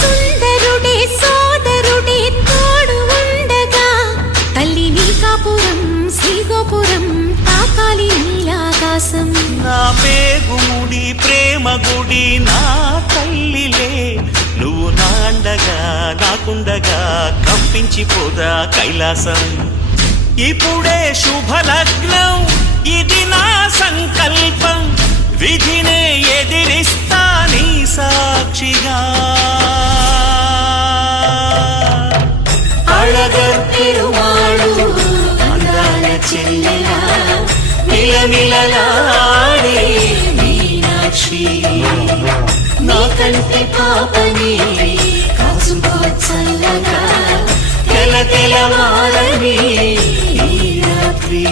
సుందరుడే సోదరుడే తోడు ఉండగా తల్లి నీ కాపురం శ్రీగోపురం తాకాలి నీలాకాశం. నా పేగుముడి ప్రేమ గుడి నా తల్లిలే నువ్వు నాండగా నాకుండగా కంపించిపోదా కైలాసం. ఇప్పుడే శుభలగ్నం ఇది నా సంకల్పం విధినే ఎదిరిస్తా నీ సాక్షిగా. అళగర్ పెరుమాళు అందాల చెల్లెలా మిలమిలలాడే మీనాక్షి నీ కంటి పాపని కాచుకో చల్లగా తెల తెలవారని ఈ రాత్రి.